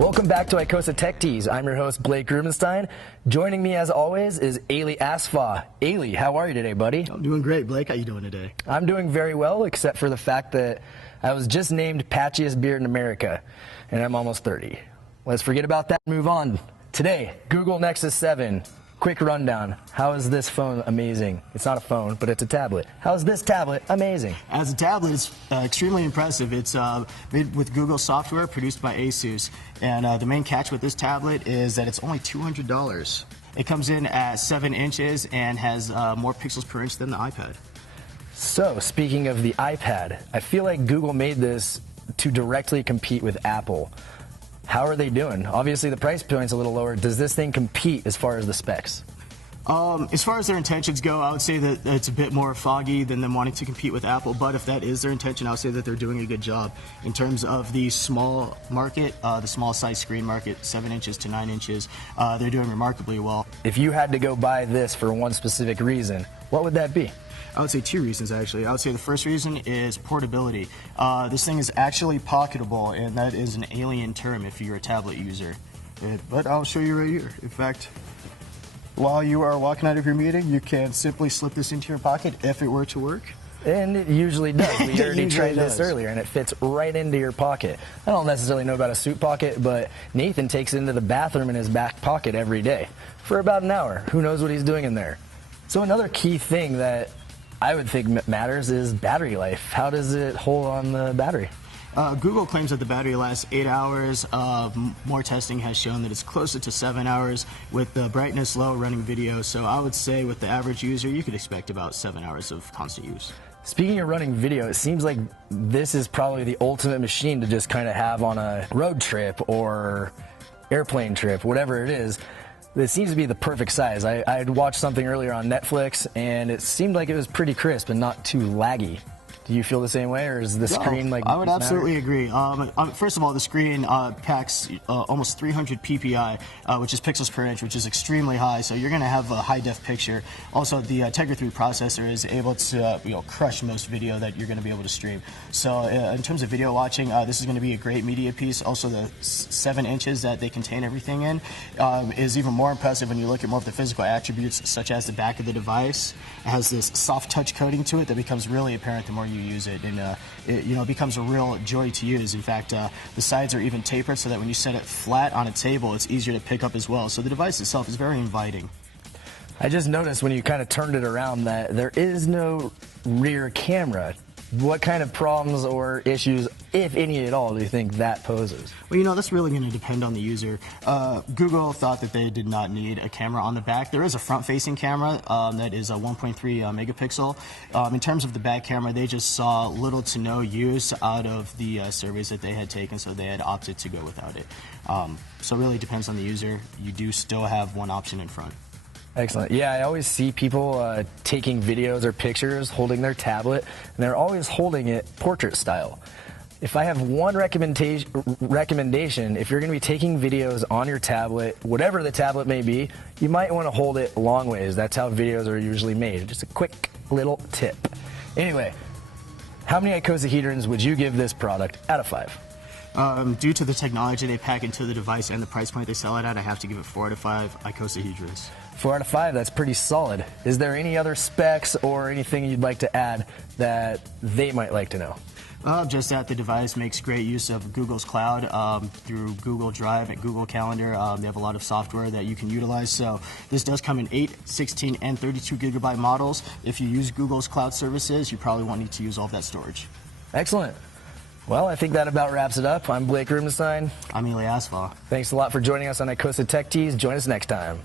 Welcome back to ICOSA Tech Tease. I'm your host, Blake Rubenstein. Joining me, as always, is Asfaw. Ailey, how are you today, buddy? I'm doing great. Blake, how you doing today? I'm doing very well, except for the fact that I was just named Patchiest Beard in America, and I'm almost 30. Let's forget about that and move on. Today, Google Nexus 7. Quick rundown. How is this phone amazing? It's not a phone, but it's a tablet. How is this tablet amazing? As a tablet, it's extremely impressive. It's made with Google software, produced by ASUS. And the main catch with this tablet is that it's only $200. It comes in at 7 inches and has more pixels per inch than the iPad. So, speaking of the iPad, I feel like Google made this to directly compete with Apple. How are they doing? Obviously, the price point's a little lower. Does this thing compete as far as the specs? As far as their intentions go, I would say that it's a bit more foggy than them wanting to compete with Apple, but if that is their intention, I would say that they're doing a good job. In terms of the small market, the small size screen market, 7 inches to 9 inches, they're doing remarkably well. If you had to go buy this for one specific reason, what would that be? I would say 2 reasons, actually. I would say the first reason is portability. This thing is actually pocketable, and that is an alien term if you're a tablet user. But I'll show you right here. In fact, while you are walking out of your meeting, you can simply slip this into your pocket if it were to work. And it usually does. We already tried this earlier, and it fits right into your pocket. I don't necessarily know about a suit pocket, but Nathan takes it into the bathroom in his back pocket every day for about an hour. Who knows what he's doing in there? So another key thing that I would think matters is battery life. How does it hold on the battery? Google claims that the battery lasts 8 hours. More testing has shown that it's closer to 7 hours with the brightness low running video. So I would say with the average user, you could expect about 7 hours of constant use. Speaking of running video, it seems like this is probably the ultimate machine to just kind of have on a road trip or airplane trip, whatever it is. It seems to be the perfect size. I had watched something earlier on Netflix, and it seemed like it was pretty crisp and not too laggy. Do you feel the same way, or is the screen like? I would absolutely agree. First of all, the screen packs almost 300 ppi, which is pixels per inch, which is extremely high. So you're going to have a high-def picture. Also, the Tegra 3 processor is able to crush most video that you're going to be able to stream. So in terms of video watching, this is going to be a great media piece. Also, the 7 inches that they contain everything in is even more impressive when you look at more of the physical attributes, such as the back of the device. It has this soft touch coating to it that becomes really apparent the more you use it, and it becomes a real joy to use. In fact, the sides are even tapered so that when you set it flat on a table, it's easier to pick up as well. So the device itself is very inviting. I just noticed when you kind of turned it around that there is no rear camera. What kind of problems or issues, if any at all, do you think that poses? Well, that's really going to depend on the user. Google thought that they did not need a camera on the back. There is a front-facing camera that is a 1.3 megapixel. In terms of the back camera, they just saw little to no use out of the surveys that they had taken, so they had opted to go without it. So it really depends on the user. You do still have one option in front. Excellent. Yeah, I always see people taking videos or pictures holding their tablet, and they're always holding it portrait style. If I have one recommendation, if you're going to be taking videos on your tablet, whatever the tablet may be, you might want to hold it long ways. That's how videos are usually made. Just a quick little tip. Anyway, how many icosahedrons would you give this product out of 5? Due to the technology they pack into the device and the price point they sell it at, I have to give it 4 out of 5 icosahedrons. 4 out of 5, that's pretty solid. Is there any other specs or anything you'd like to add that they might like to know? Just that the device makes great use of Google's cloud through Google Drive and Google Calendar. They have a lot of software that you can utilize. So this does come in 8, 16, and 32 gigabyte models. If you use Google's cloud services, you probably won't need to use all of that storage. Excellent. Well, I think that about wraps it up. I'm Blake Rubenstein. I'm Asfaw. Thanks a lot for joining us on ICOSA Tech Tease. Join us next time.